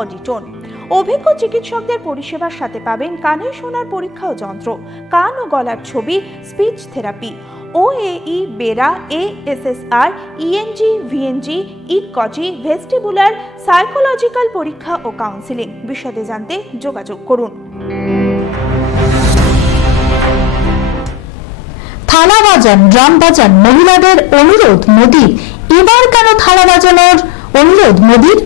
Auditone অভিজ্ঞ চিকিৎসকদের পরিষেবার সাথে পাবেন কানে শোনার পরীক্ষা ও যন্ত্র, কান ও গলার ছবি, speech therapy. OAE, BERA, ASSR, ENG, VNG ইটকজি vestibular, psychological পরীক্ষা ও কাউন্সিলিং। বিশদে জানতে যোগাযোগ করুন। থালা বাজান, ড্রাম বাজান, মহিলাদের অনুরোধ মোদির। এবার কেন থালা বাজানোর অনুরোধ মোদির?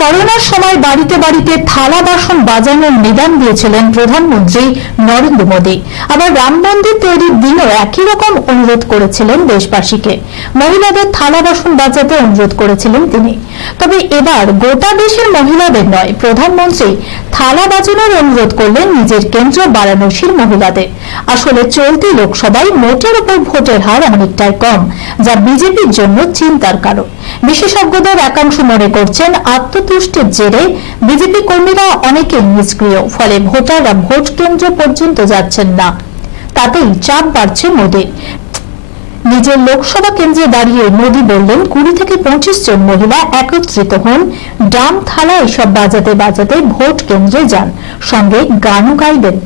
করোনার সময় বাড়িতে বাড়িতে থালা বাসন বাজানোর নিদান দিয়েছিলেন প্রধানমন্ত্রী নরেন্দ্র মোদী। আবার রাম মন্দির তৈরির দিনও একই রকম অনুরোধ করেছিলেন দেশবাসীকে। মহিলাদের থালা বাসন বাজাতে অনুরোধ করেছিলেন তিনি। তবে এবার গোটা দেশের মহিলাদের নয়, প্রধানমন্ত্রী থালা বাজানোর অনুরোধ করলেন নিজের কেন্দ্র বারাণসীর মহিলাদের। আসলে চলতি লোকসভায় মোটের উপর ভোটের হার অনেকটাই কম, যা বিজেপির জন্য চিন্তার কারণ। বিশেষজ্ঞদের একাংশ মনে করছেন আত্মতুষ্টির জেরে বিজেপি কর্মীরা অনেকে নিষ্ক্রিয়, ফলে ভোটাররা ভোট কেন্দ্র পর্যন্ত যাচ্ছেন না। তাতেই চাপ বাড়ছে মোদীর। নিজের লোকসভা কেন্দ্রে দাঁড়িয়ে মোদী বললেন, কুড়ি থেকে পঁচিশ জন মহিলা একত্রিত হন ডাম থালা এসব বাজাতে বাজাতে ভোট কেন্দ্রে যান। সঙ্গে গানও গাইবেন।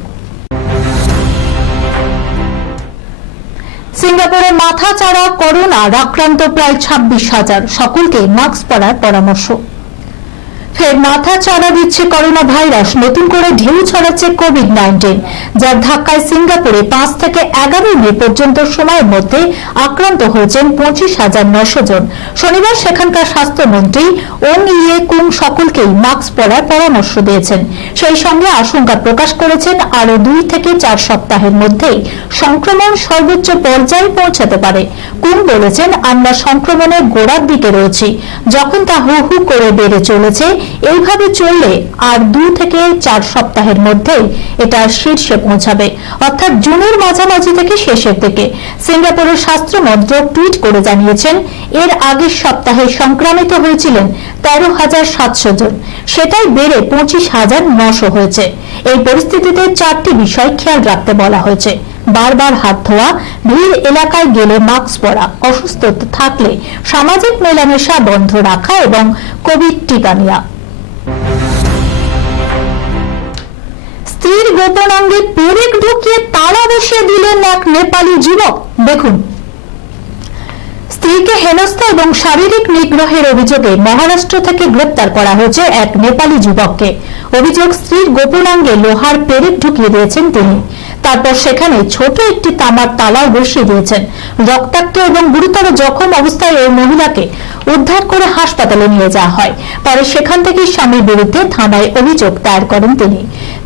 সিঙ্গাপুরে মাথা চাড়া করোনা আক্রান্ত প্রায় ছাব্বিশ হাজার। সকলকে মাস্ক পরার পরামর্শ। ফের মাথা চাড়া দিচ্ছে করোনা ভাইরাস, নতুন করে ঢেউ ছড়াচ্ছে কোভিড নাইন্টিন যার ধাক্কায় সিঙ্গাপুরে পাঁচ থেকে এগারো মে পর্যন্ত সময়ের মধ্যে আক্রান্ত হয়েছেন পঁচিশ হাজার নশো জন। শনিবার সেখানকার স্বাস্থ্যমন্ত্রী ওং ইয়ে কুং সকলকেই মাস্ক পরার পরামর্শ দিয়েছেন। সেই সঙ্গে আশঙ্কা প্রকাশ করেছেন আরও দুই থেকে চার সপ্তাহের মধ্যেই সংক্রমণ সর্বোচ্চ পর্যায়ে পৌঁছাতে পারে। কুং বলেছেন, আমরা সংক্রমণের গোড়ার দিকে রয়েছি, যখন তা হু হু করে বেড়ে চলেছে এইভাবে চললে আর দুই থেকে চার সপ্তাহের মধ্যেই এটা শীর্ষে পৌঁছাবে। অর্থাৎ জুনের মাঝামাঝি থেকে শেষের দিকে। সিঙ্গাপুরের স্বাস্থ্য মন্ত্রক টুইট করে জানিয়েছেন, এর আগের সপ্তাহে সংক্রামিত হয়েছিলেন তেরো হাজার সাতশো জন। সেটাই বেড়ে পঁচিশ হাজার নশো হয়েছে। এই পরিস্থিতিতে চারটি বিষয় খেয়াল রাখতে বলা হয়েছে। বারবার হাত ধোয়া, ভিড় এলাকায় গেলে মাস্ক পরা, অসুস্থ থাকলে সামাজিক মেলামেশা বন্ধ রাখা এবং কোভিড টিকা নেওয়া। স্ত্রীর গোপন অঙ্গে পেরেক ঢুকিয়ে তালা বসিয়ে দিলেন এক নেপালি যুবক। দেখুন। স্ত্রীকে হেনস্থা এবং শারীরিক নিগ্রহের অভিযোগে মহারাষ্ট্র থেকে গ্রেপ্তার করা হয়েছে এক নেপালি যুবককে। অভিযোগ, স্ত্রীর গোপন অঙ্গে লোহার পেরেক ঢুকিয়ে দিয়েছেন তিনি। তারপর সেখানে ছোট একটি তামার তালাও বসিয়ে দিয়েছেন। রক্তাক্ত এবং গুরুতর জখম অবস্থায় ওই মহিলাকে উদ্ধার করে হাসপাতালে নিয়ে যাওয়া হয়। পরে সেখান থেকে স্বামীর বিরুদ্ধে থানায় অভিযোগ দায়ের করেন তিনি।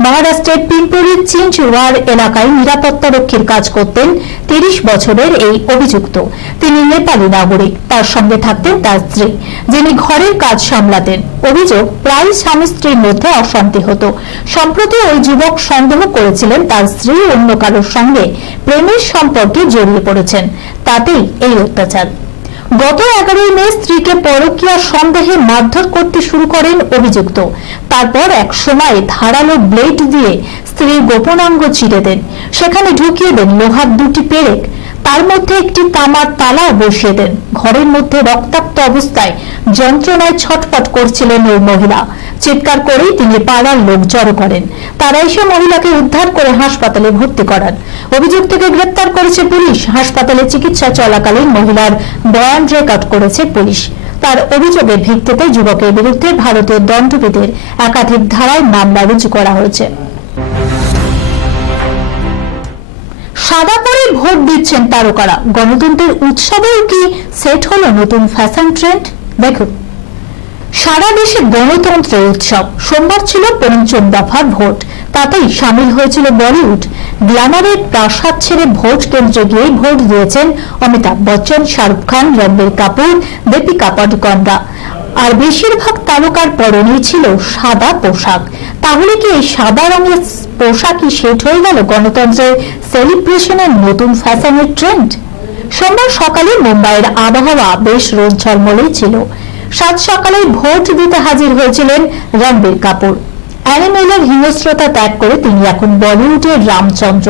মহারাষ্ট্রের পিম্পুরির চিঞ্চুয়ার এলাকায় নিরাপত্তা রক্ষীর কাজ করতেন তিরিশ বছরের এই অভিযুক্ত। তিনি নেপালি নাগরিক, তার সঙ্গে থাকতেন তার স্ত্রী, যিনি ঘরের কাজ সামলাতেন। অভিযোগ প্রায় স্বামী স্ত্রীর মধ্যে অশান্তি হতো। সম্প্রতি ওই যুবক সন্দেহ করেছিলেন তার স্ত্রী অন্য কারোর সঙ্গে প্রেমের সম্পর্কে জড়িয়ে পড়েছেন। তাতেই এই অত্যাচার। গত এগারোই মে স্ত্রীকে পরকীয়া সন্দেহে মারধর করতে শুরু করেন অভিযুক্ত। তারপর এক সময় ধারালো ব্লেড দিয়ে স্ত্রীর গোপনাঙ্গ ছিঁড়ে দেন। সেখানে ঢুকিয়ে দেন লোহার দুটি পেরেক তার মধ্যে একটি তামার তালাও বসিয়ে দেন। ঘরের মধ্যে রক্তাক্ত অবস্থায় যন্ত্রণায় ছটফট করছিলেন ওই মহিলা। চিৎকার করেই তিনি পাড়ার লোক জড়ো করেন। তারা এসে মহিলাকে উদ্ধার করে হাসপাতালে ভর্তি করান। অভিযুক্তকে গ্রেপ্তার করেছে পুলিশ। হাসপাতালে চিকিৎসা চলাকালীন মহিলার বয়ান রেকর্ড করেছে পুলিশ। তার অভিযোগের ভিত্তিতে যুবকের বিরুদ্ধে ভারতীয় দণ্ডবিধের একাধিক ধারায় মামলা রুজু করা হয়েছে। সাদা পরে ভোট দিচ্ছেন তারকারা। গণতন্ত্রের উৎসবেও কি সেট হলো নতুন ফ্যাশন ট্রেন্ড দেখুন সারা দেশে গণতন্ত্রের উৎসব। সোমবার ছিল পঞ্চম দফার ভোট। তাতেই সামিল হয়েছিল বলিউড। গ্ল্যামারের প্রাসাদ ছেড়ে ভোট কেন্দ্রে গিয়ে ভোট দিয়েছেন অমিতাভ বচ্চন, শাহরুখ খান, রণবীর কাপুর, দীপিকা পাডুকনরা। আর বেশিরভাগ তারকার পরনেই ছিল সাদা পোশাক। তাহলে কি এই সাদা রঙের পোশাকই সেট হয়ে গেল গণতন্ত্রের সেলিব্রেশনের নতুন ফ্যাশনের ট্রেন্ড? সোমবার সকালে মুম্বাইয়ের আবহাওয়া বেশ রোদ ঝলমলেই ছিল। সাত সকালে ভোট দিতে হাজির হয়েছিলেন রণবীর কাপুর। অ্যানিমেলের হিংস্রতা ত্যাগ করে তিনি এখন বলিউডের রামচন্দ্র।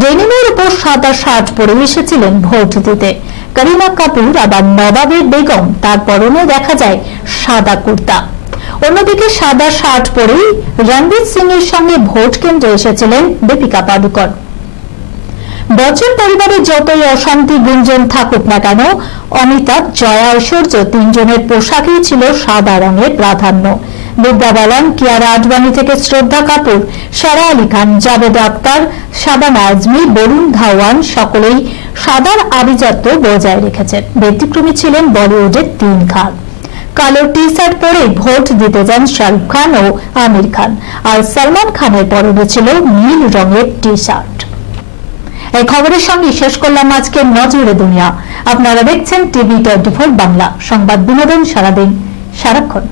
ডেনিমের উপর সাদা শার্ট পরে এসেছিলেন ভোট দিতে। করিমা কাপুর, আবার নবাবের বেগম, তার পরনে দেখা যায় সাদা কুর্তা। অন্যদিকে সাদা শার্ট পরেই রণবীর সিং এর সঙ্গে ভোট কেন্দ্রে এসেছিলেন দীপিকা পাডুকর বচ্চন পরিবারে যতই অশান্তি গুঞ্জন থাকুক না কেন, অমিতাভ, জয়া ঐশ্বর্য তিনজনের পোশাকেই ছিল সাদা রঙের প্রাধান্য। বিদ্যা বালান কিয়ারা আডবাণী থেকে শ্রদ্ধা কাপুর, সারা আলী খান, জাভেদ আক্তার শাবানা আজমি বরুণ ধাওয়ান সকলেই সাদার আভিজাত্য বজায় রেখেছেন। ব্যতিক্রমী ছিলেন বলিউডের তিন খান। কালো টি শার্ট পরে ভোট দিতে যান শাহরুখ খান ও আমির খান। আর সালমান খানের পরনে ছিল নীল রঙের টি শার্ট এই খবরের সঙ্গে শেষ করলাম আজকের নজরে দুনিয়া। আপনারা দেখছেন টিভি টোয়েন্টি বাংলা। সংবাদ বিনোদন সারাদিন সারাক্ষণ।